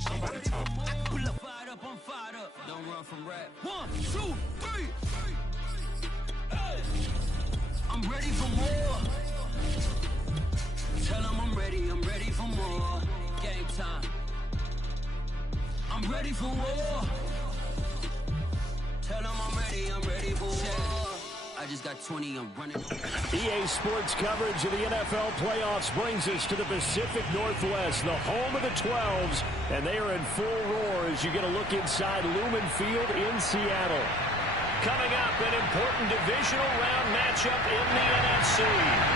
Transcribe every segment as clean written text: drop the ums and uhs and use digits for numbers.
Pull up, fired up, I'm fired up. Don't run from rap. 1, 2, 3. Hey. I'm ready for more. Tell them I'm ready for more. Game time. I'm ready for war. Tell them I'm ready for war. I just got 20, I'm running. EA Sports coverage of the NFL playoffs brings us to the Pacific Northwest, the home of the 12s, and they are in full roar as you get a look inside Lumen Field in Seattle. Coming up, an important divisional round matchup in the NFC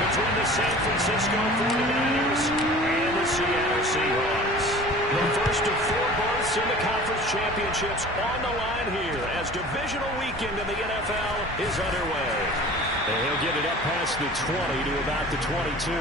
between the San Francisco 49ers and the Seattle Seahawks. The first of 4 berths in the conference championships on the line here as divisional weekend in the NFL is underway. And he'll get it up past the 20 to about the 22.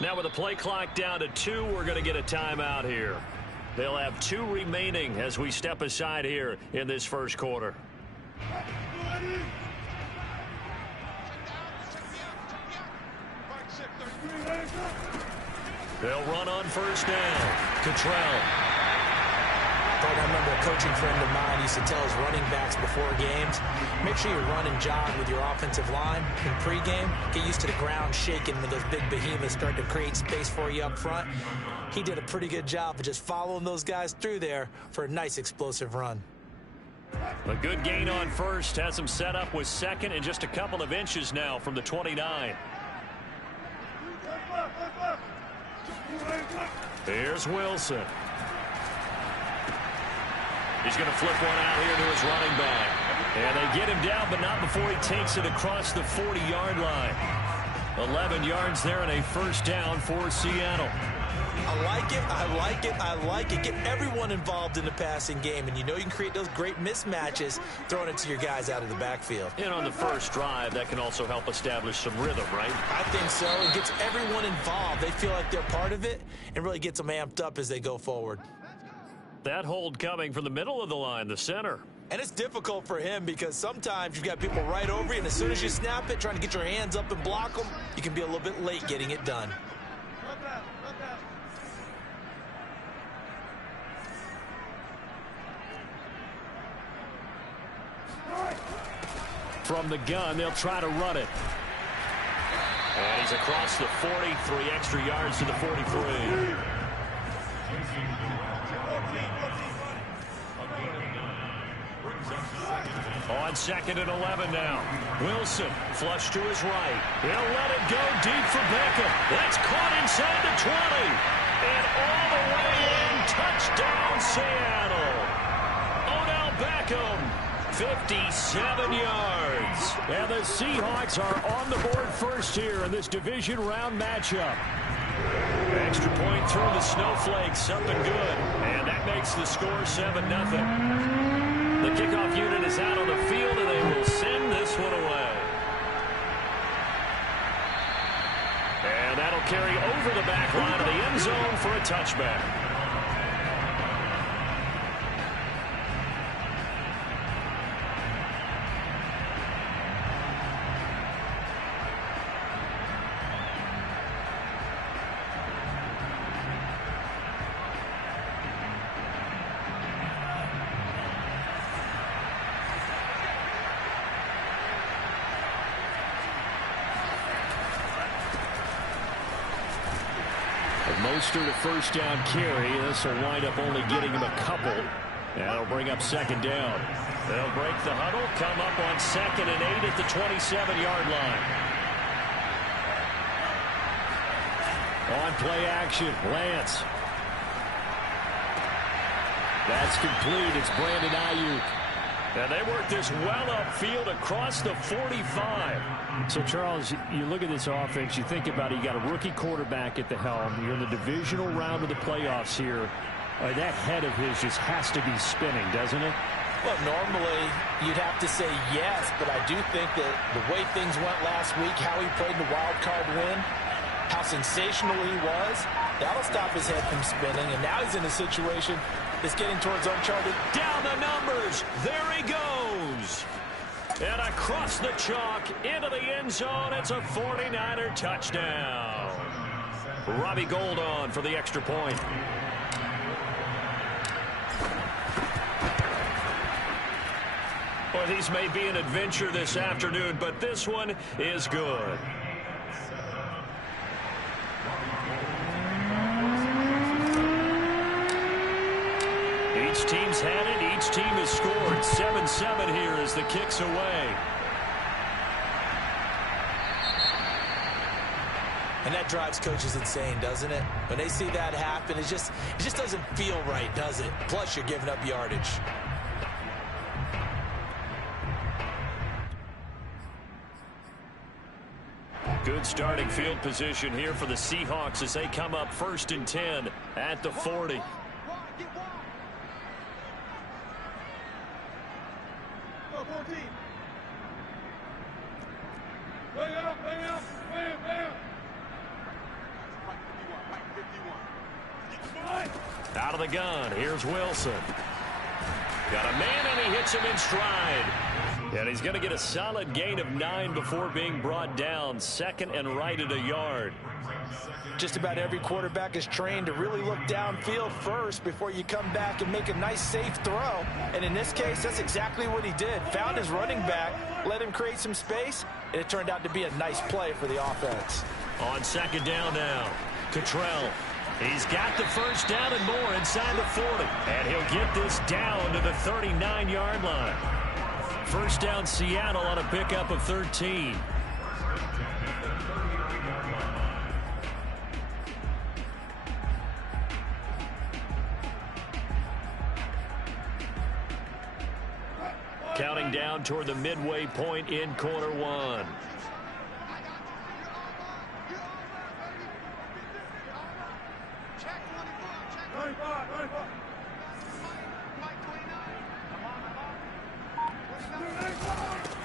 Now with the play clock down to 2, we're going to get a timeout here. They'll have 2 remaining as we step aside here in this first quarter. They'll run on first down. Cottrell. I remember a coaching friend of mine used to tell his running backs before games, make sure you run and jog with your offensive line in pregame. Get used to the ground shaking when those big behemoths start to create space for you up front. He did a pretty good job of just following those guys through there for a nice explosive run. A good gain on first has him set up with second and just a couple of inches now from the 29. Here's Wilson. He's going to flip one out here to his running back. And they get him down, but not before he takes it across the 40-yard line. 11 yards there and a first down for Seattle. I like it, I like it, I like it. Get everyone involved in the passing game, and you know you can create those great mismatches throwing it to your guys out of the backfield. And on the first drive, that can also help establish some rhythm, right? I think so. It gets everyone involved. They feel like they're part of it, and really gets them amped up as they go forward. That hold coming from the middle of the line, the center. And it's difficult for him because sometimes you've got people right over you, and as soon as you snap it, trying to get your hands up and block them, you can be a little bit late getting it done. From the gun, they'll try to run it. And he's across the 40, 3 extra yards to the 43. On second and 11 now. Wilson, flush to his right. He'll let it go deep for Beckham. That's caught inside the 20. And all the way in, touchdown Seattle. Odell Beckham, 57 yards. And the Seahawks are on the board first here in this division round matchup. Extra point through the snowflakes, something good. And that makes the score 7-0. The kickoff unit is out on the field, and they will send this one away. And that'll carry over the back line of the end zone for a touchback. Mostert a first down carry. This will wind up only getting him a couple. That'll bring up second down. They'll break the huddle, come up on 2nd and 8 at the 27-yard line. On play action, Lance. That's complete. It's Brandon Ayuk. And they work this well upfield across the 45. So, Charles, you look at this offense, you think about it, you got a rookie quarterback at the helm. You're in the divisional round of the playoffs here. That head of his just has to be spinning, doesn't it? Well, normally you'd have to say yes, but I do think that the way things went last week, how he played the wild card win, how sensational he was, that'll stop his head from spinning. And now he's in a situation that's getting towards uncharted. Down the numbers. There he goes. And across the chalk into the end zone. It's a 49er touchdown. Robbie Gould on for the extra point. Well, these may be an adventure this afternoon, but this one is good. Each team's had it. Each team has scored. 7-7 here as the kick's away. And that drives coaches insane, doesn't it? When they see that happen, it just doesn't feel right, does it? Plus, you're giving up yardage. Good starting field position here for the Seahawks as they come up 1st and 10 at the 40. Out of the gun, here's Wilson. Got a man, and he hits him in stride. And he's going to get a solid gain of 9 before being brought down. 2nd and right at a yard. Just about every quarterback is trained to really look downfield first before you come back and make a nice, safe throw. And in this case, that's exactly what he did. Found his running back, let him create some space, and it turned out to be a nice play for the offense. On 2nd down now, Cottrell. He's got the first down and more inside the 40. And he'll get this down to the 39-yard line. First down Seattle on a pickup of 13. Counting down toward the midway point in quarter one.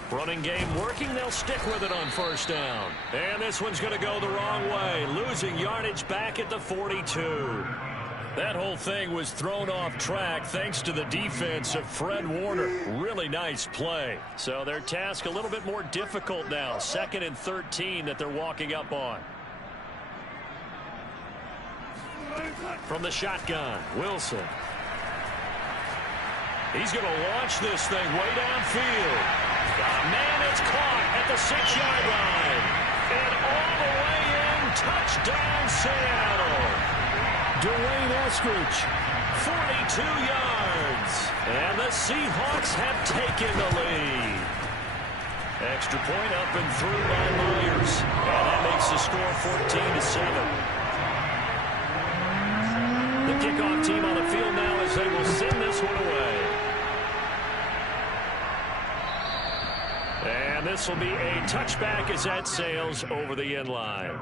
Running game working. They'll stick with it on first down. And this one's going to go the wrong way. Losing yardage back at the 42. That whole thing was thrown off track thanks to the defense of Fred Warner. Really nice play. So their task a little bit more difficult now. 2nd and 13 that they're walking up on. From the shotgun, Wilson. He's going to launch this thing way downfield. Got a man that's caught at the 6-yard line. And all the way in, touchdown Seattle. Dwayne Eskridge. 42 yards. And the Seahawks have taken the lead. Extra point up and through by Myers. And that makes the score 14-7. The kickoff team on the field now as they will send this one away. And this will be a touchback as that sails over the end line.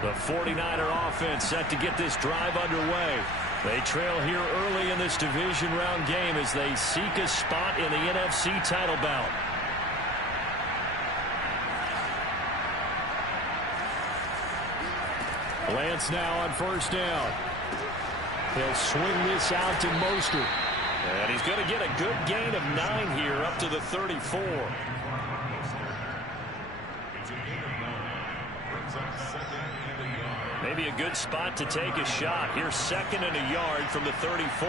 The 49er offense set to get this drive underway. They trail here early in this division round game as they seek a spot in the NFC title bout. Lance now on first down. He'll swing this out to Mostert. And he's going to get a good gain of 9 here up to the 34. Maybe a good spot to take a shot. Here's 2nd and a yard from the 34.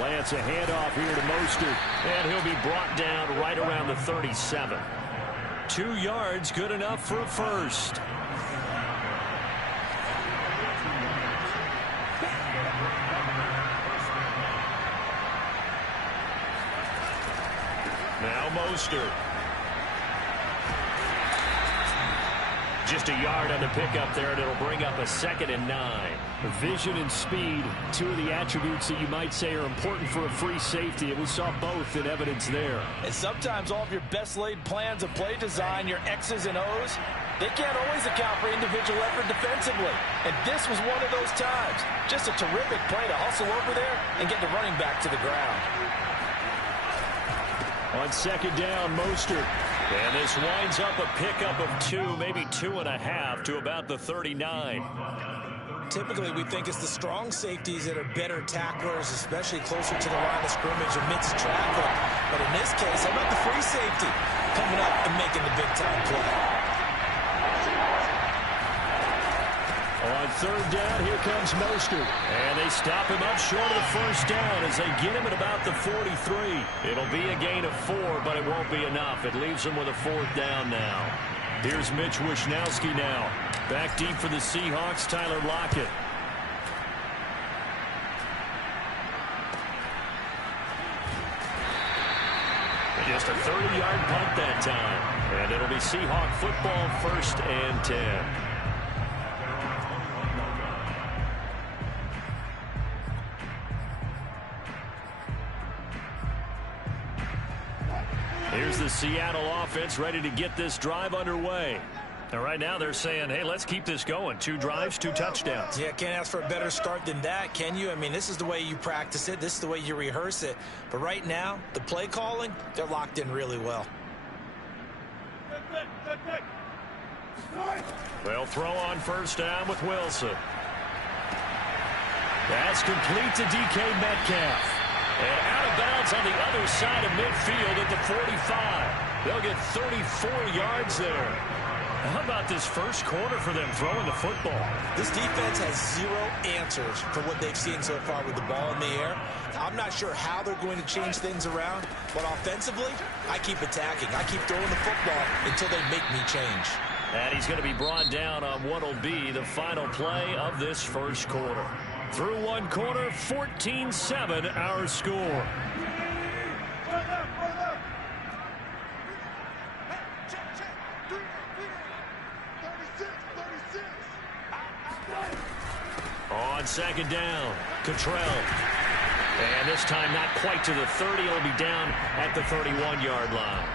Lance a handoff here to Mostert, and he'll be brought down right around the 37. 2 yards, good enough for a first. Now Mostert. Just a yard on the pickup there, and it'll bring up a 2nd and 9. Vision and speed, 2 of the attributes that you might say are important for a free safety, and we saw both in evidence there. And sometimes all of your best laid plans of play design, your X's and O's, they can't always account for individual effort defensively. And this was one of those times. Just a terrific play to hustle over there and get the running back to the ground. On 2nd down, Mostert. And this winds up a pickup of 2, maybe 2.5 to about the 39. Typically, we think it's the strong safeties that are better tacklers, especially closer to the line of scrimmage amidst traffic. But in this case, how about the free safety coming up and making the big-time play? On 3rd down, here comes Mostert. And they stop him up short of the first down as they get him at about the 43. It'll be a gain of 4, but it won't be enough. It leaves them with a 4th down now. Here's Mitch Wishnowsky now. Back deep for the Seahawks, Tyler Lockett. Just a 30-yard punt that time. And it'll be Seahawk football, 1st and 10. Here's the Seattle offense ready to get this drive underway. And right now they're saying, hey, let's keep this going. 2 drives, 2 touchdowns. Yeah, can't ask for a better start than that, can you? I mean, this is the way you practice it. This is the way you rehearse it. But right now, the play calling, they're locked in really well. They'll throw on 1st down with Wilson. That's complete to DK Metcalf. And out of bounds on the other side of midfield at the 45. They'll get 34 yards there. How about this first quarter for them throwing the football? This defense has 0 answers for what they've seen so far with the ball in the air. I'm not sure how they're going to change things around, but offensively, I keep attacking. I keep throwing the football until they make me change. And he's going to be brought down on what will be the final play of this first quarter. Through 1 quarter, 14-7 our score. On 2nd down, Cottrell. And this time not quite to the 30. It'll be down at the 31-yard line.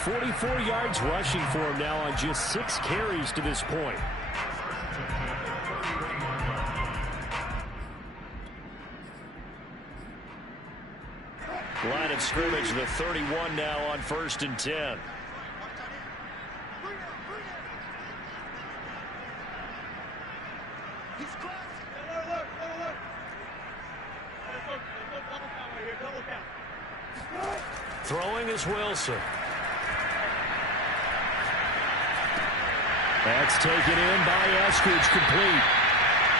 44 yards rushing for him now on just 6 carries to this point. Line of scrimmage, the 31 now on 1st and 10. Throwing is Wilson. That's taken in by Eskridge, complete.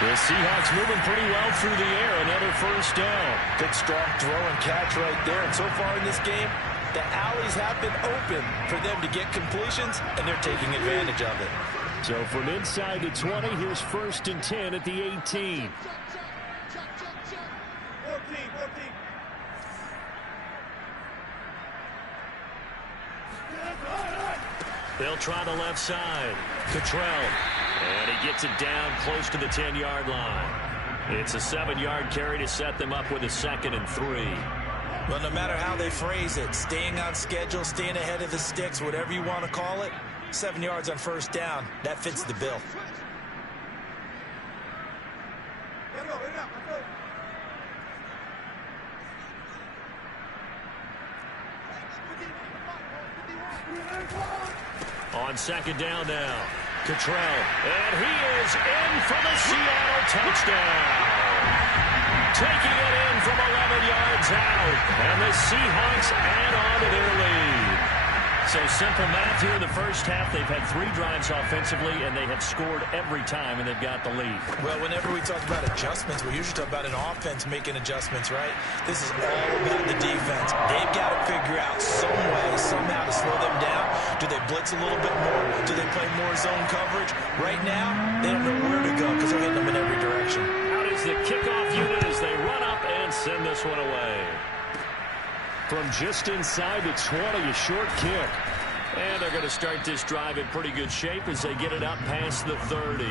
The Seahawks moving pretty well through the air. Another 1st down. Good strong throw and catch right there. And so far in this game, the alleys have been open for them to get completions, and they're taking advantage of it. So from inside the 20, here's 1st and 10 at the 18. They'll try the left side. Cottrell. And he gets it down close to the 10-yard line. It's a 7-yard carry to set them up with a 2nd and 3. Well, no matter how they phrase it, staying on schedule, staying ahead of the sticks, whatever you want to call it, 7 yards on 1st down, that fits the bill. On 2nd down now, Cottrell. And he is in for the Seattle touchdown. Taking it in from 11 yards out. And the Seahawks add on to their lead. So simple math here in the first half. They've had 3 drives offensively, and they have scored every time, and they've got the lead. Well, whenever we talk about adjustments, we usually talk about an offense making adjustments, right? This is all about the defense. They've got to figure out some way, somehow to slow them down. Do they blitz a little bit more? Do they play more zone coverage? Right now, they don't know where to go because they're hitting them in every direction. Out is the kickoff unit as they run up and send this one away. From just inside the 20, a short kick. And they're going to start this drive in pretty good shape as they get it up past the 30.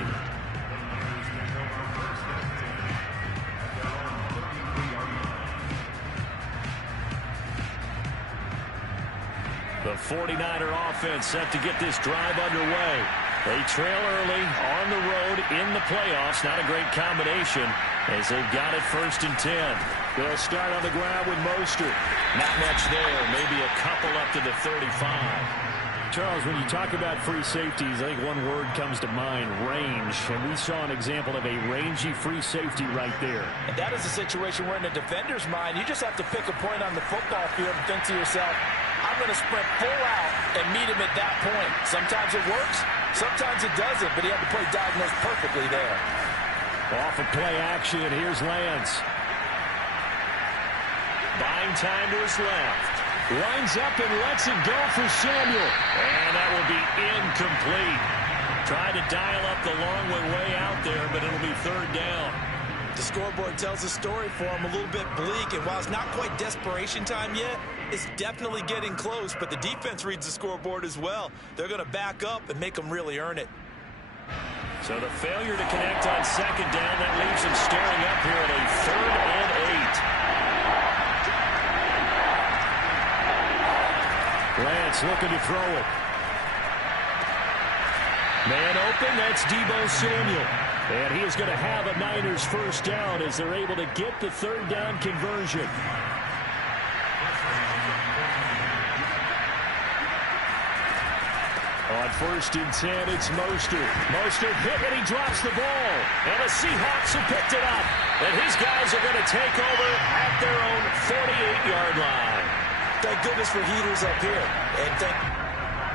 The 49er offense set to get this drive underway. They trail early on the road in the playoffs. Not a great combination as they've got it 1st and 10. They'll start on the ground with Mostert. Not much there. Maybe a couple up to the 35. Charles, when you talk about free safeties, I think one word comes to mind, range. And we saw an example of a rangy free safety right there. And that is a situation where in the defender's mind, you just have to pick a point on the football field and think to yourself, I'm going to sprint full out and meet him at that point. Sometimes it works, sometimes it doesn't, but he had to play diagnosed perfectly there. Off of play action, here's Lance. Buying time to his left. Lines up and lets it go for Samuel. And that will be incomplete. Tried to dial up the long one way out there, but it'll be 3rd down. The scoreboard tells a story for him, a little bit bleak, and while it's not quite desperation time yet, it's definitely getting close, but the defense reads the scoreboard as well. They're going to back up and make them really earn it. So the failure to connect on 2nd down, that leaves them staring up here at a 3rd and 8. Lance looking to throw it. Man open, that's Deebo Samuel. And he is going to have a Niners 1st down as they're able to get the 3rd down conversion. On 1st and 10, it's Mostert. Mostert hit and he drops the ball. And the Seahawks have picked it up. And his guys are going to take over at their own 48-yard line. Thank goodness for heaters up here.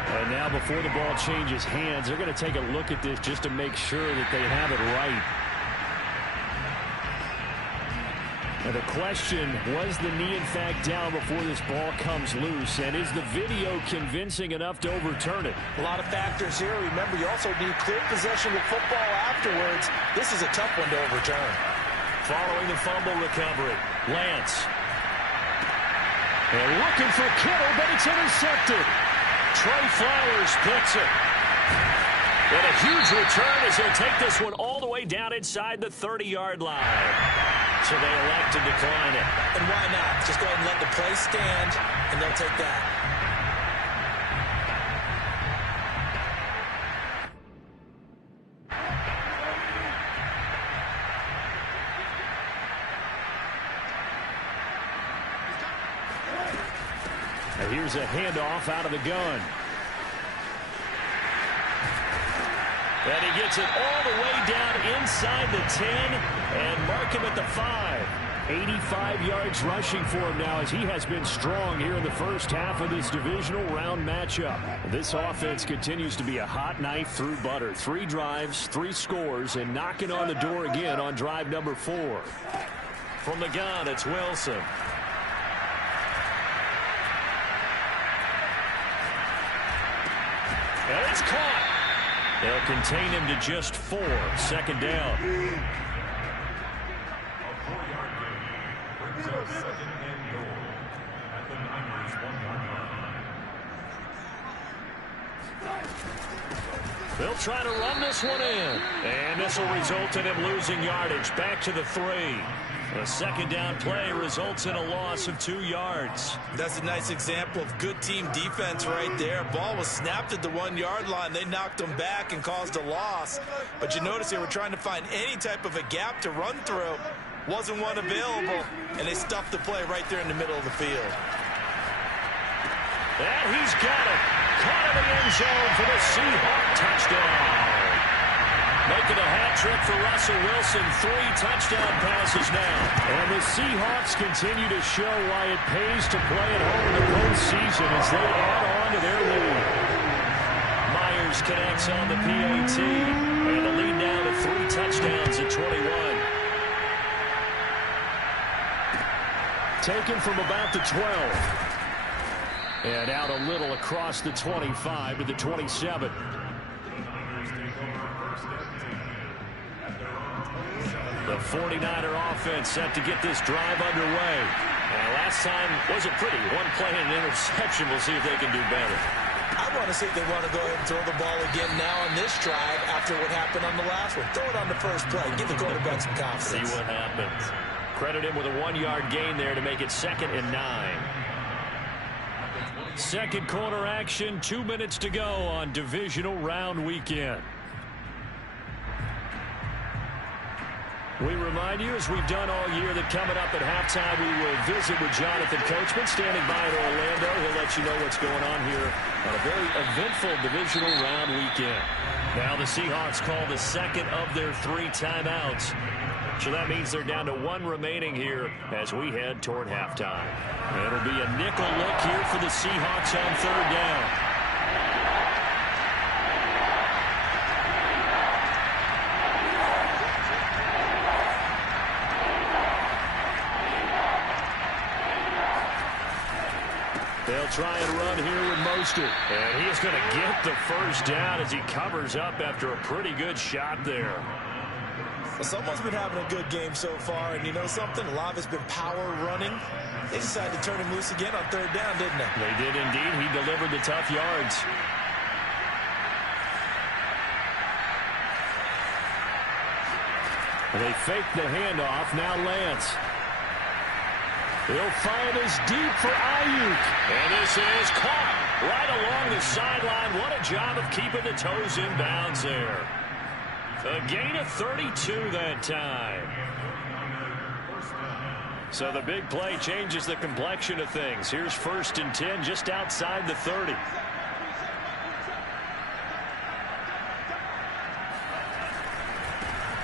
And now before the ball changes hands, they're going to take a look at this just to make sure that they have it right. And the question, was the knee in fact down before this ball comes loose? And is the video convincing enough to overturn it? A lot of factors here. Remember, you also need clear possession with football afterwards. This is a tough one to overturn. Following the fumble recovery, Lance. And looking for Kittle, but it's intercepted. Trey Flowers picks it. And a huge return as they'll take this one all the way down inside the 30-yard line. So they elect to decline it. And why not? Just go ahead and let the play stand, and they'll take that. Now here's a handoff out of the gun. And he gets it all the way down inside the 10 and mark him at the 5. 85 yards rushing for him now as he has been strong here in the first half of this divisional round matchup. This offense continues to be a hot knife through butter. 3 drives, 3 scores, and knocking on the door again on drive number 4. From the gun, it's Wilson. And it's caught. They'll contain him to just 4. 2nd down. A 4-yard gain brings up 2nd and goal at the Niners 1-yard line. They'll try to run this one in. And this will result in him losing yardage back to the 3. A 2nd down play results in a loss of 2 yards. That's a nice example of good team defense right there. Ball was snapped at the 1-yard line. They knocked them back and caused a loss. But you notice they were trying to find any type of a gap to run through. Wasn't one available, and they stuffed the play right there in the middle of the field. And he's got it. Caught in the end zone for the Seahawks touchdown. Making a hat trick for Russell Wilson. 3 touchdown passes now. And the Seahawks continue to show why it pays to play at home in the postseason as they add on to their lead. Myers connects on the PAT. And the lead now to 3 touchdowns at 21. Taken from about the 12. And out a little across the 25 to the 27. The 49er offense set to get this drive underway. And last time wasn't pretty. One play and an interception. We'll see if they can do better. I want to see if they want to go ahead and throw the ball again now on this drive after what happened on the last one. Throw it on the first play. Give the quarterback some confidence. See what happens. Credit him with a 1-yard gain there to make it 2nd and 9. Second quarter action, 2 minutes to go on divisional round weekend. We remind you, as we've done all year, that coming up at halftime, we will visit with Jonathan Coachman standing by in Orlando. He'll let you know what's going on here on a very eventful divisional round weekend. Now the Seahawks call the second of their 3 timeouts. So that means they're down to 1 remaining here as we head toward halftime. It'll be a nickel look here for the Seahawks on 3rd down. They'll try and run here with Mostert. And he is going to get the first down as he covers up after a pretty good shot there. Well, someone's been having a good game so far, and you know something? A lot of it's been power running. They decided to turn him loose again on 3rd down, didn't they? They did indeed. He delivered the tough yards. They fake the handoff. Now Lance. He'll fire this deep for Ayuk. And this is caught right along the sideline. What a job of keeping the toes in bounds there. A gain of 32 that time. So the big play changes the complexion of things. Here's 1st and 10 just outside the 30.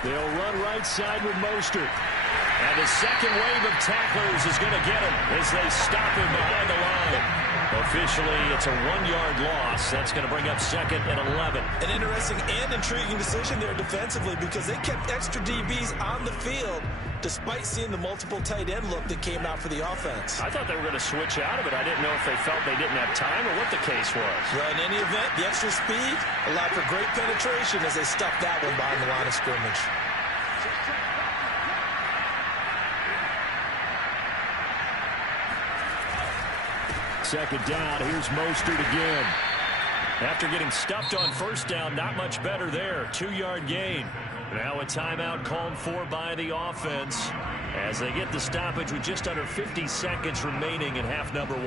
They'll run right side with Mostert. And the second wave of tacklers is going to get him as they stop him behind the line. Officially, it's a 1-yard loss. That's going to bring up 2nd and 11. An interesting and intriguing decision there defensively because they kept extra DBs on the field despite seeing the multiple tight end look that came out for the offense. I thought they were going to switch out of it. I didn't know if they felt they didn't have time or what the case was. Well, in any event, the extra speed allowed for great penetration as they stuffed that one behind the line of scrimmage. Second down, here's Mostert again. After getting stuffed on 1st down, not much better there. 2-yard gain. Now a timeout called for by the offense as they get the stoppage with just under 50 seconds remaining in half number 1.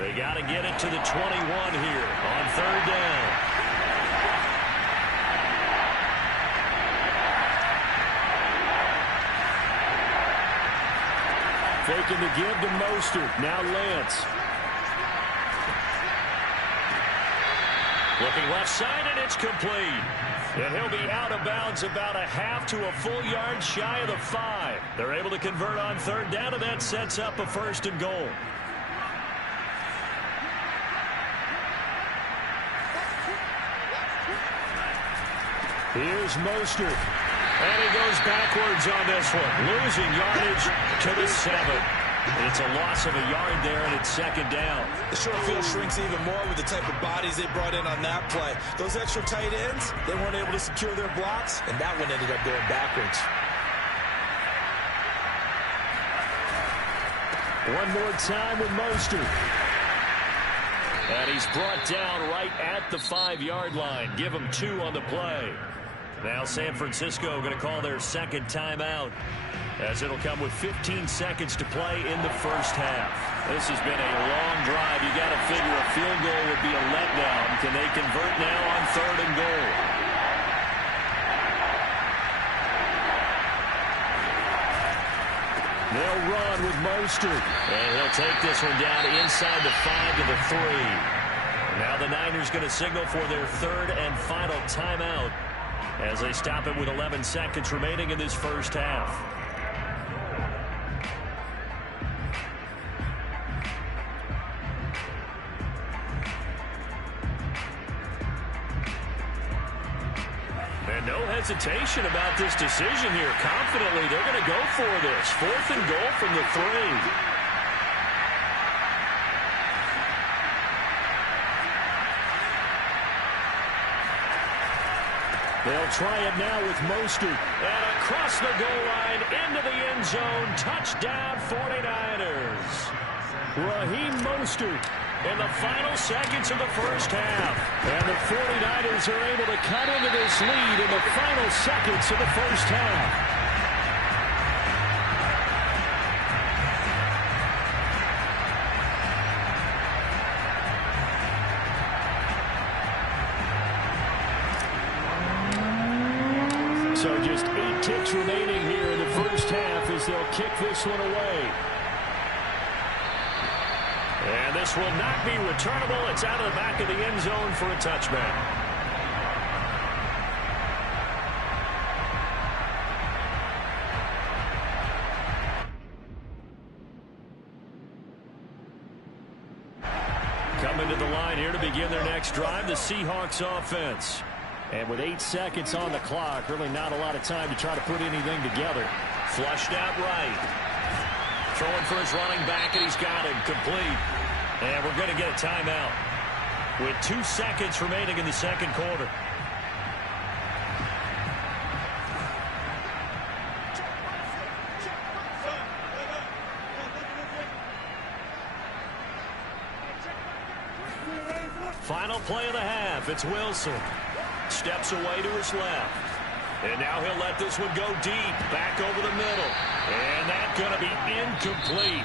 They got to get it to the 21 here on 3rd down. Faking the give to Mostert. Now Lance. Looking left side, and it's complete. And he'll be out of bounds about a half to a full yard shy of the 5. They're able to convert on 3rd down, and that sets up a 1st and goal. Here's Mostert. And he goes backwards on this one, losing yardage to the 7. It's a loss of a yard there, and it's 2nd down. The short field shrinks even more with the type of bodies they brought in on that play. Those extra tight ends, they weren't able to secure their blocks, and that one ended up going backwards. One more time with Mostert. And he's brought down right at the 5-yard line. Give him 2 on the play. Now San Francisco going to call their 2nd timeout as it'll come with 15 seconds to play in the 1st half. This has been a long drive. You got to figure a field goal would be a letdown. Can they convert now on 3rd and goal? They'll run with Mostert. And he'll take this one down inside the 5 to the 3. Now the Niners going to signal for their third and final timeout as they stop it with 11 seconds remaining in this first half. And no hesitation about this decision here. Confidently, they're going to go for this. 4th and goal from the 3. They'll try it now with Mostert. And across the goal line, into the end zone. Touchdown, 49ers. Raheem Mostert in the final seconds of the first half. And the 49ers are able to cut into this lead in the final seconds of the first half. So just 8 ticks remaining here in the first half as they'll kick this one away. And this will not be returnable. It's out of the back of the end zone for a touchback. Coming to the line here to begin their next drive, the Seahawks offense. And with 8 seconds on the clock, really not a lot of time to try to put anything together. Flushed out right. Throwing for his running back, and he's got him complete. And we're going to get a timeout with 2 seconds remaining in the second quarter. Final play of the half. It's Wilson. Steps away to his left. And now he'll let this one go deep. Back over the middle. And that's going to be incomplete.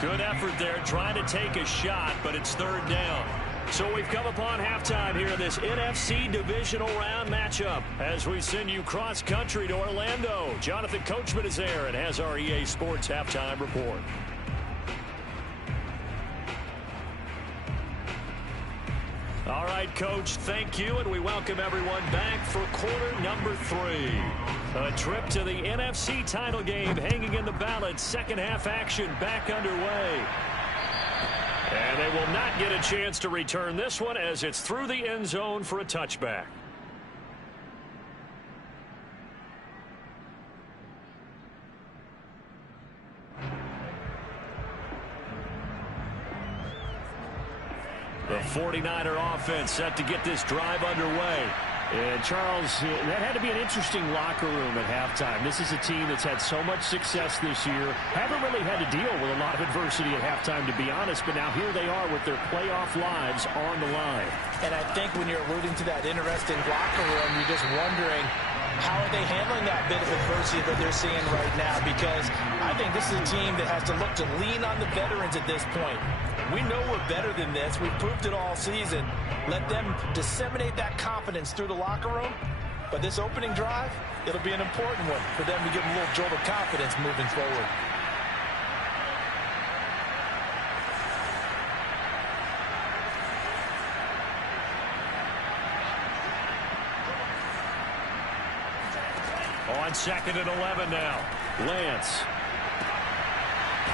Good effort there trying to take a shot, but it's third down. So we've come upon halftime here in this NFC divisional round matchup as we send you cross-country to Orlando. Jonathan Coachman is there and has our EA Sports halftime report. All right, Coach, thank you, and we welcome everyone back for quarter number 3. A trip to the NFC title game hanging in the balance. Second half action back underway. And they will not get a chance to return this one as it's through the end zone for a touchback. The 49er offense set to get this drive underway. And, Charles, that had to be an interesting locker room at halftime. This is a team that's had so much success this year. Haven't really had to deal with a lot of adversity at halftime, to be honest. But now here they are with their playoff lives on the line. And I think when you're alluding to that interesting locker room, you're just wondering, how are they handling that bit of adversity that they're seeing right now? Because I think this is a team that has to look to lean on the veterans at this point. We know we're better than this. We've proved it all season. Let them disseminate that confidence through the locker room. But this opening drive, it'll be an important one for them to give them a little jolt of confidence moving forward. On 2nd and 11 now. Lance.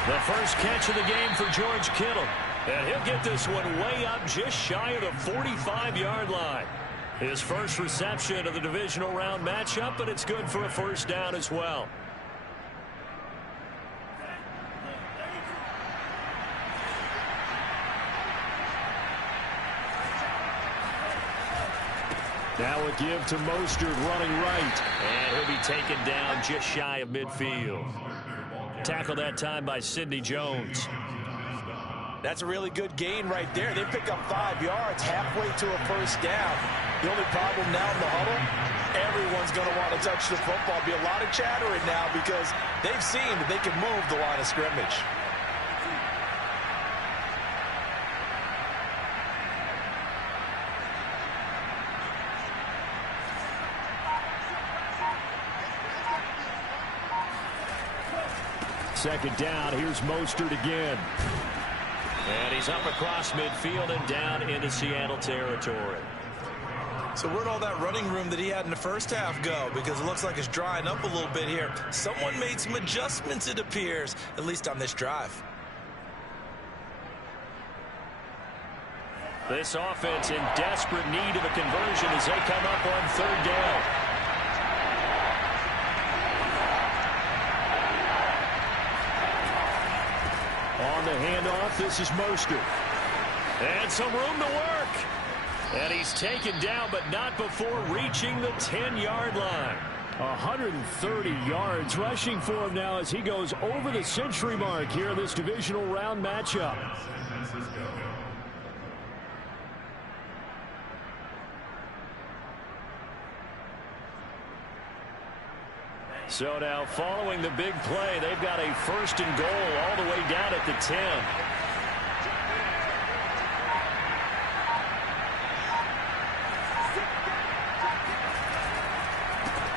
The first catch of the game for George Kittle. And he'll get this one way up just shy of the 45-yard line. His first reception of the divisional round matchup, but it's good for a first down as well. Now a give to Mostert running right. And he'll be taken down just shy of midfield. Tackled that time by Sidney Jones. That's a really good gain right there. They pick up 5 yards halfway to a first down. The only problem now in the huddle, everyone's going to want to touch the football. Be a lot of chattering now because they've seen that they can move the line of scrimmage. Second down, here's Mostert again. And he's up across midfield and down into Seattle territory. So where'd all that running room that he had in the first half go? Because it looks like it's drying up a little bit here. Someone made some adjustments, it appears, at least on this drive. This offense in desperate need of a conversion as they come up on third down. On the handoff, this is Mostert. And some room to work. And he's taken down, but not before reaching the 10-yard line. 130 yards rushing for him now as he goes over the century mark here in this divisional round matchup. So now following the big play, they've got a first and goal all the way down at the 10.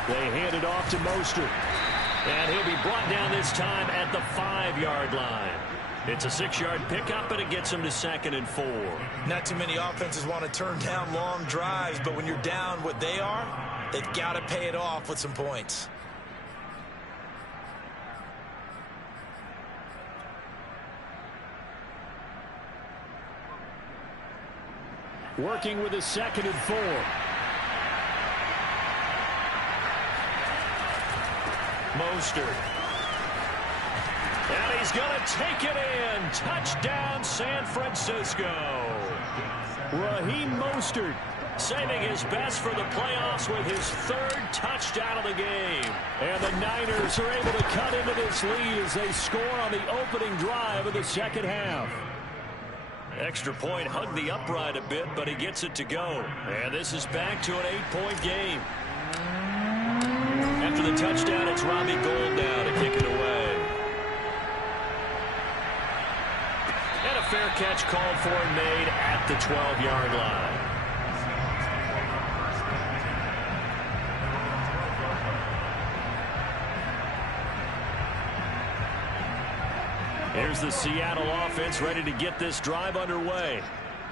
They hand it off to Mostert. And he'll be brought down this time at the 5-yard line. It's a 6-yard pickup, and it gets him to 2nd and 4. Not too many offenses want to turn down long drives, but when you're down what they are, they've got to pay it off with some points. Working with a 2nd and 4. Mostert. And he's going to take it in. Touchdown, San Francisco. Raheem Mostert saving his best for the playoffs with his 3rd touchdown of the game. And the Niners are able to cut into this lead as they score on the opening drive of the second half. Extra point hugged the upright a bit, but he gets it to go. And this is back to an 8-point game. After the touchdown, it's Robbie Gould now to kick it away. And a fair catch called for and made at the 12-yard line. Here's the Seattle offense ready to get this drive underway.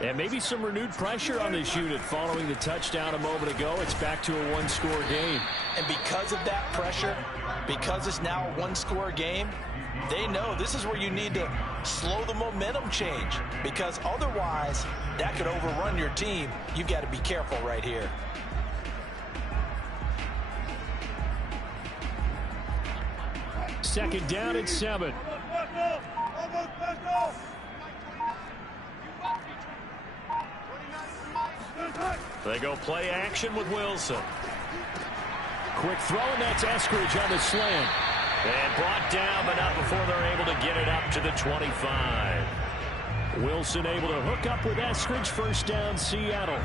And maybe some renewed pressure on this unit following the touchdown a moment ago. It's back to a one-score game. And because of that pressure, because it's now a one-score game, they know this is where you need to slow the momentum change. Because otherwise, that could overrun your team. You've got to be careful right here. Second down at 7. They go play action with Wilson. Quick throw, and that's Eskridge on the slant. And brought down, but not before they're able to get it up to the 25. Wilson able to hook up with Eskridge. First down, Seattle.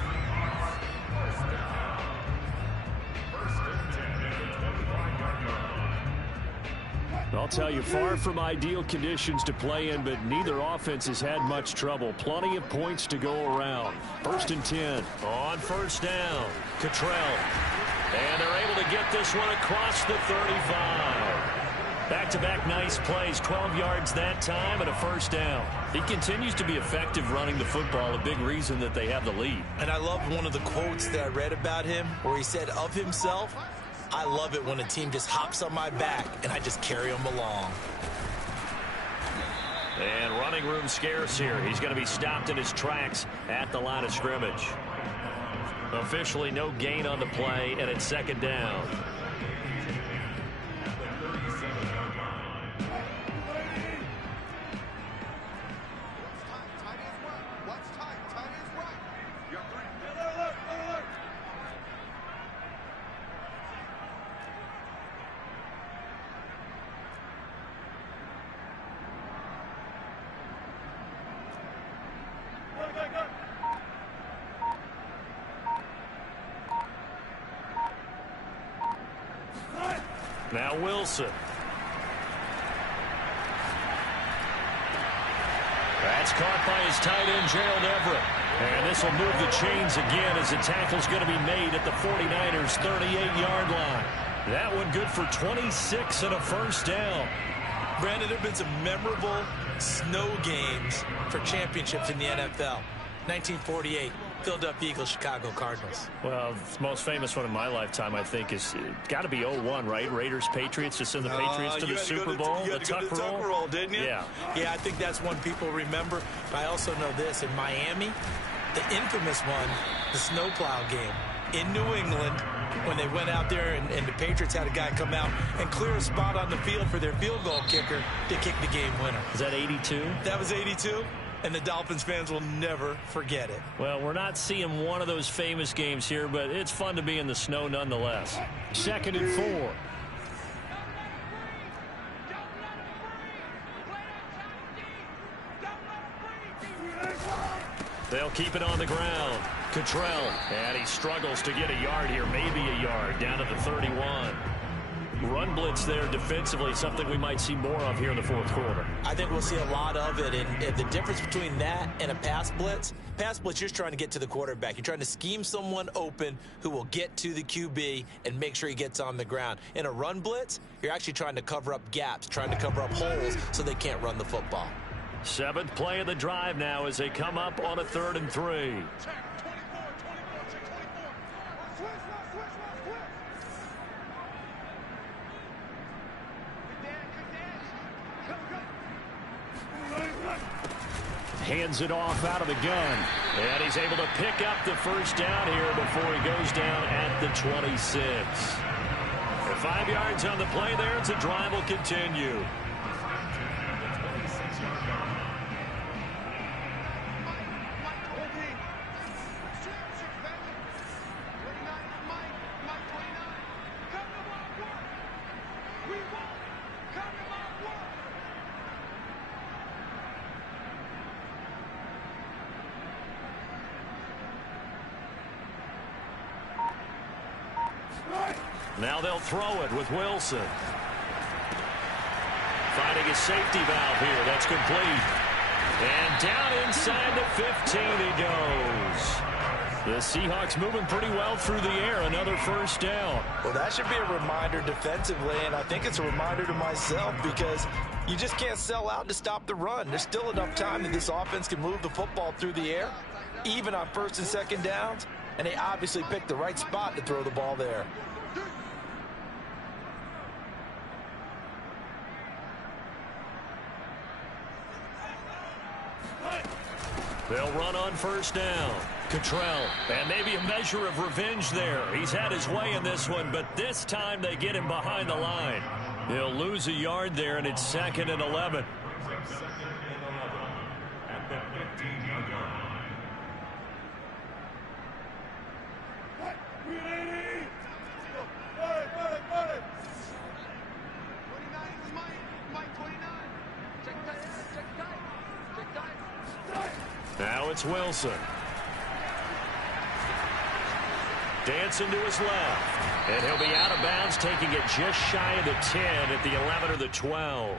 I'll tell you, far from ideal conditions to play in, but neither offense has had much trouble. Plenty of points to go around. 1st and 10. On first down, Cottrell. And they're able to get this one across the 35. Back-to-back nice plays, 12 yards that time and a first down. He continues to be effective running the football, a big reason that they have the lead. And I love one of the quotes that I read about him where he said of himself, I love it when a team just hops on my back and I just carry them along. And running room scarce here. He's going to be stopped in his tracks at the line of scrimmage. Officially no gain on the play, and it's 2nd down. Now Wilson. That's caught by his tight end, Gerald Everett. And this will move the chains again as the tackle's going to be made at the 49ers' 38-yard line. That one good for 26 and a first down. Brandon, there have been some memorable snow games for championships in the NFL. 1948, Philadelphia Eagles, Chicago Cardinals. Well, the most famous one in my lifetime, I think, is got to be 01, right? Raiders, Patriots, to send the Patriots to the Super Bowl. You had to go to the Tuck roll, didn't you? Yeah. Yeah, I think that's one people remember. But I also know this. In Miami, the infamous one, the snowplow game in New England, when they went out there and the Patriots had a guy come out and clear a spot on the field for their field goal kicker to kick the game winner. Is that 82? That was 82. And the Dolphins fans will never forget it. Well, we're not seeing one of those famous games here, but it's fun to be in the snow nonetheless. 2nd and 4. They'll keep it on the ground. Cottrell, and he struggles to get a yard here, maybe a yard, down to the 31. Run blitz there defensively, something we might see more of here in the 4th quarter. I think we'll see a lot of it, and the difference between that and a pass blitz, you're just trying to get to the quarterback. You're trying to scheme someone open who will get to the QB and make sure he gets on the ground. In a run blitz, you're actually trying to cover up gaps, trying to cover up holes so they can't run the football. 7th play of the drive now as they come up on a 3rd and 3. Hands it off out of the gun. And he's able to pick up the first down here before he goes down at the 26. 5 yards on the play there as the drive will continue. Now they'll throw it with Wilson. Finding a safety valve here. That's complete. And down inside the 15 he goes. The Seahawks moving pretty well through the air. Another first down. Well, that should be a reminder defensively, and I think it's a reminder to myself because you just can't sell out to stop the run. There's still enough time that this offense can move the football through the air, even on 1st and 2nd downs, and they obviously picked the right spot to throw the ball there. They'll run on 1st down. Cottrell, and maybe a measure of revenge there. He's had his way in this one, but this time they get him behind the line. He'll lose a yard there, and it's 2nd and 11. At the 15-yard line. Now it's Wilson. Dancing to his left. And he'll be out of bounds, taking it just shy of the 10 at the 11 or the 12.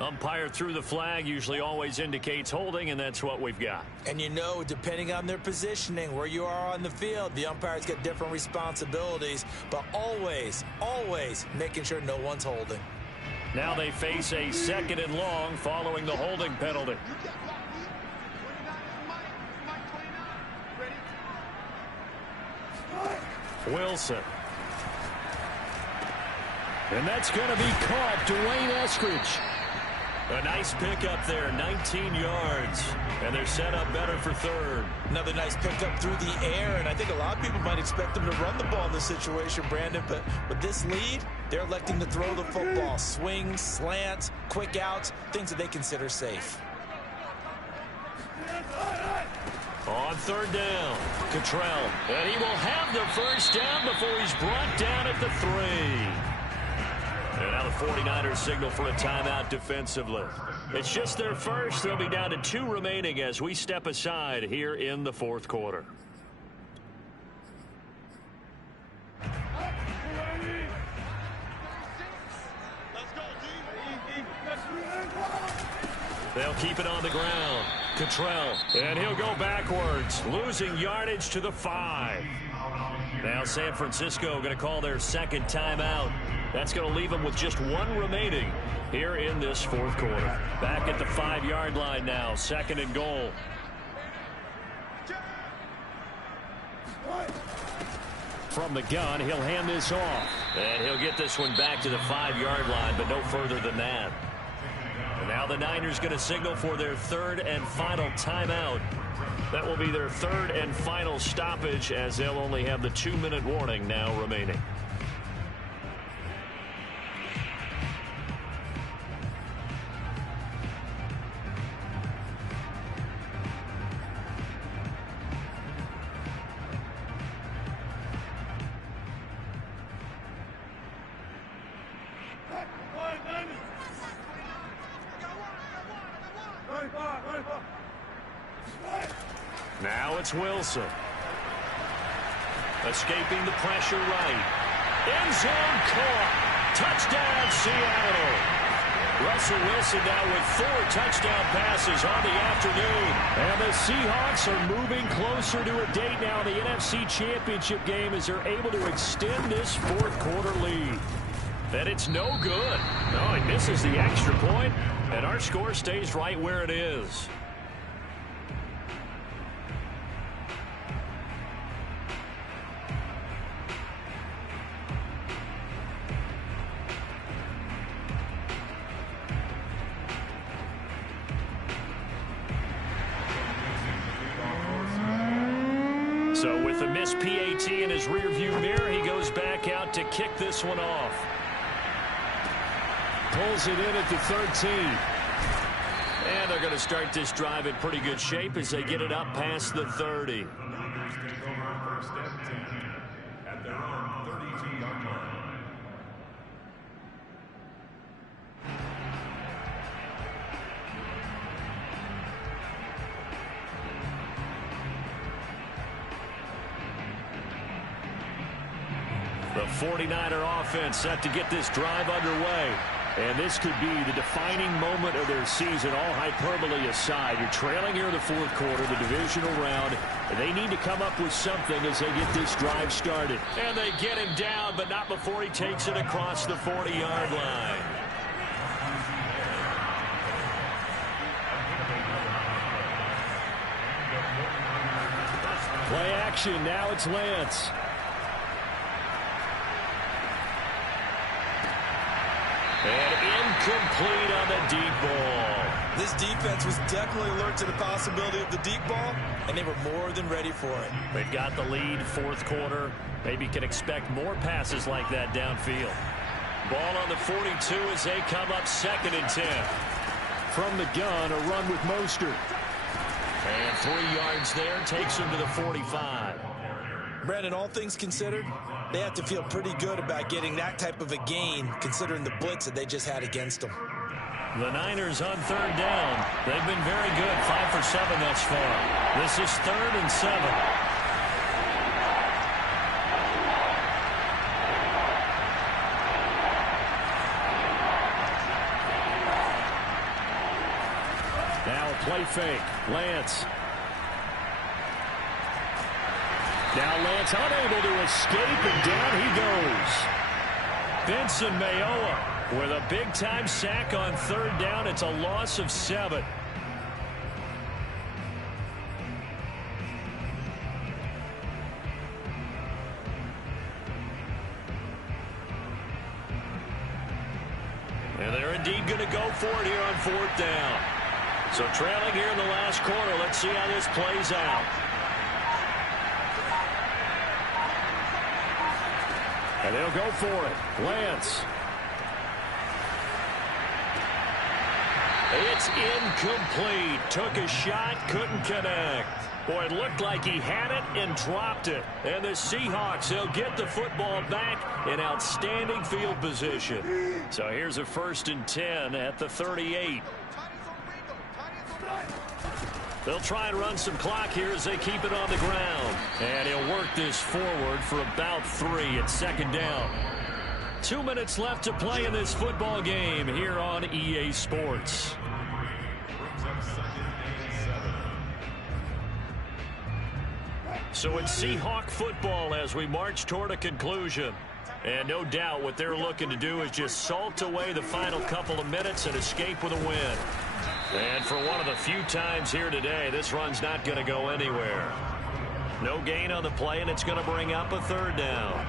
Umpire threw the flag, usually always indicates holding, and that's what we've got. And you know, depending on their positioning, where you are on the field, the umpires get different responsibilities, but always, always making sure no one's holding. Now they face a 2nd and long following the holding penalty. Wilson. And that's going to be caught. Dwayne Eskridge. A nice pickup there, 19 yards. And they're set up better for 3rd. Another nice pickup through the air, and I think a lot of people might expect them to run the ball in this situation, Brandon, but with this lead, they're electing to throw the football. Swings, slants, quick outs, things that they consider safe. On 3rd down, Cottrell. And he will have the first down before he's brought down at the 3. And now the 49ers signal for a timeout defensively. It's just their first. They'll be down to 2 remaining as we step aside here in the 4th quarter. They'll keep it on the ground. Cottrell, and he'll go backwards, losing yardage to the 5. Now San Francisco going to call their 2nd timeout. That's going to leave them with just one remaining here in this fourth quarter. Back at the 5-yard line now, 2nd and goal. From the gun, he'll hand this off. And he'll get this one back to the 5-yard line, but no further than that. And now the Niners going to signal for their 3rd and final timeout. That will be their 3rd and final stoppage, as they'll only have the 2-minute warning now remaining. Now it's Wilson. Escaping the pressure right. End zone caught. Touchdown, Seattle. Russell Wilson now with 4 touchdown passes on the afternoon. And the Seahawks are moving closer to a date now in the NFC Championship game as they're able to extend this fourth quarter lead. And it's no good. No, he misses the extra point, and our score stays right where it is. So with the missed PAT in his rearview mirror, he goes back out to kick this one off. Pulls it in at the 13. And they're going to start this drive in pretty good shape as they get it up past the 30. At their own 32-yard line. The 49er offense set to get this drive underway. And this could be the defining moment of their season, all hyperbole aside. You're trailing here in the fourth quarter, the divisional round. And they need to come up with something as they get this drive started. And they get him down, but not before he takes it across the 40-yard line. Play action, now it's Lance. And incomplete on the deep ball. This defense was definitely alert to the possibility of the deep ball, and they were more than ready for it. They've got the lead, fourth quarter. Maybe can expect more passes like that downfield. Ball on the 42 as they come up 2nd and 10. From the gun, a run with Mostert. And 3 yards there, takes him to the 45. Brandon, all things considered, they have to feel pretty good about getting that type of a gain, considering the blitz that they just had against them. The Niners on 3rd down. They've been very good, 5 for 7 thus far. This is 3rd and 7. Now a play fake. Lance. Now Lance unable to escape, and down he goes. Benson Mayowa with a big-time sack on 3rd down. It's a loss of 7. And they're indeed going to go for it here on 4th down. So trailing here in the last quarter. Let's see how this plays out. And they'll go for it. Lance. It's incomplete. Took a shot, couldn't connect. Boy, it looked like he had it and dropped it. And the Seahawks, they'll get the football back in outstanding field position. So here's a 1st and 10 at the 38. They'll try and run some clock here as they keep it on the ground. And he'll work this forward for about 3 at 2nd down. 2 minutes left to play in this football game here on EA Sports. So it's Seahawk football as we march toward a conclusion. And no doubt what they're looking to do is just salt away the final couple of minutes and escape with a win. And for one of the few times here today, this run's not going to go anywhere. No gain on the play, and it's going to bring up a third down.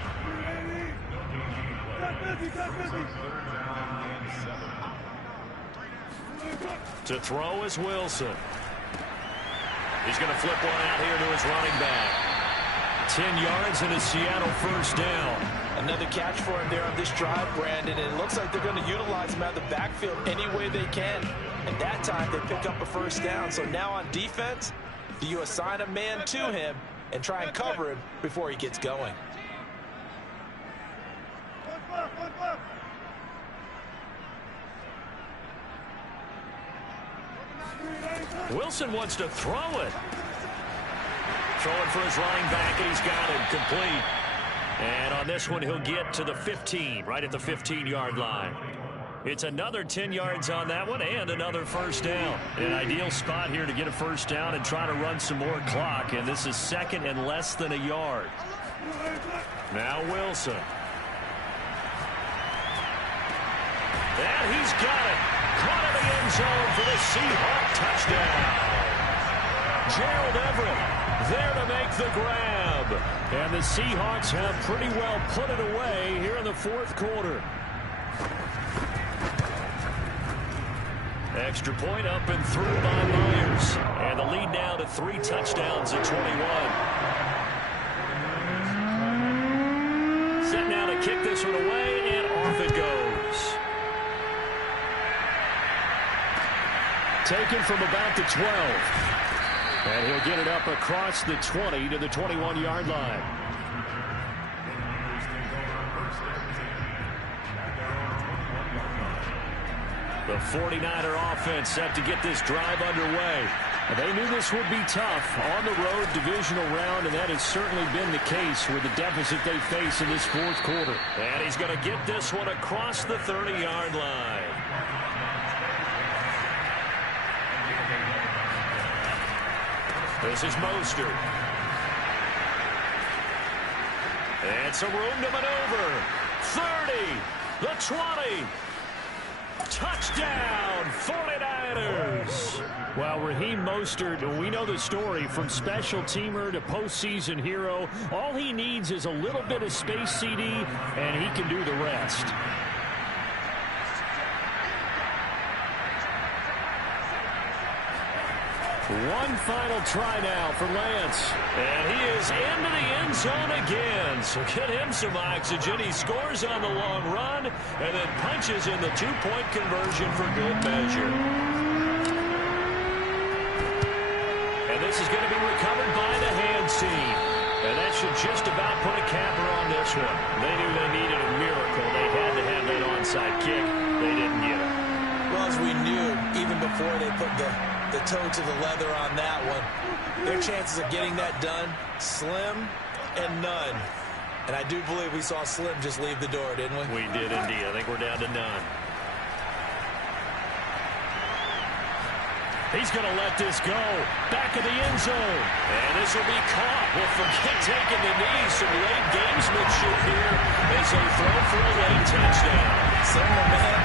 To throw is Wilson. He's going to flip one out here to his running back. 10 yards and a Seattle first down. Another catch for him there on this drive, Brandon, and it looks like they're going to utilize him out of the backfield any way they can. And that time they pick up a first down. So now on defense, do you assign a man to him and try and cover him before he gets going? Wilson wants to throw it. Throwing for his running back, and he's got it complete. And on this one, he'll get to the 15, right at the 15-yard line. It's another 10 yards on that one and another first down. An ideal spot here to get a first down and try to run some more clock, and this is second and less than a yard. Now Wilson. And he's got it. Caught in the end zone for the Seahawk touchdown. Gerald Everett there to make the grab. And the Seahawks have pretty well put it away here in the fourth quarter. Extra point up and through by Myers. And the lead now to 3 touchdowns at 21. Set now to kick this one away, and off it goes. Taken from about the 12. And he'll get it up across the 20 to the 21-yard line. The 49er offense set to get this drive underway. They knew this would be tough on the road divisional round, and that has certainly been the case with the deficit they face in this fourth quarter. And he's going to get this one across the 30-yard line. This is Mostert. And some room to maneuver. 30, the 20. Touchdown, 49ers. Well, Raheem Mostert, we know the story from special teamer to postseason hero. All he needs is a little bit of space, CD, and he can do the rest. One final try now for Lance. And he is into the end zone again. So get him some oxygen. He scores on the long run and then punches in the two-point conversion for good measure. And this is going to be recovered by the hands team. And that should just about put a capper on this one. They knew they needed a miracle. They had to have that onside kick. They didn't get it. Well, as we knew, even before they put the toe to the leather on that one, their chances of getting that done, slim and none. And I do believe we saw Slim just leave the door, didn't we? We did indeed. I think we're down to none. He's going to let this go. Back of the end zone. And this will be caught. Well, forget taking the knee. Some late gamesmanship here as they throw for a late touchdown. Summer, man,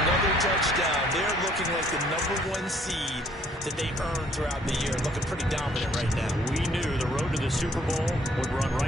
another touchdown. They're looking like the #1 seed that they earned throughout the year. Looking pretty dominant right now. We knew the road to the Super Bowl would run right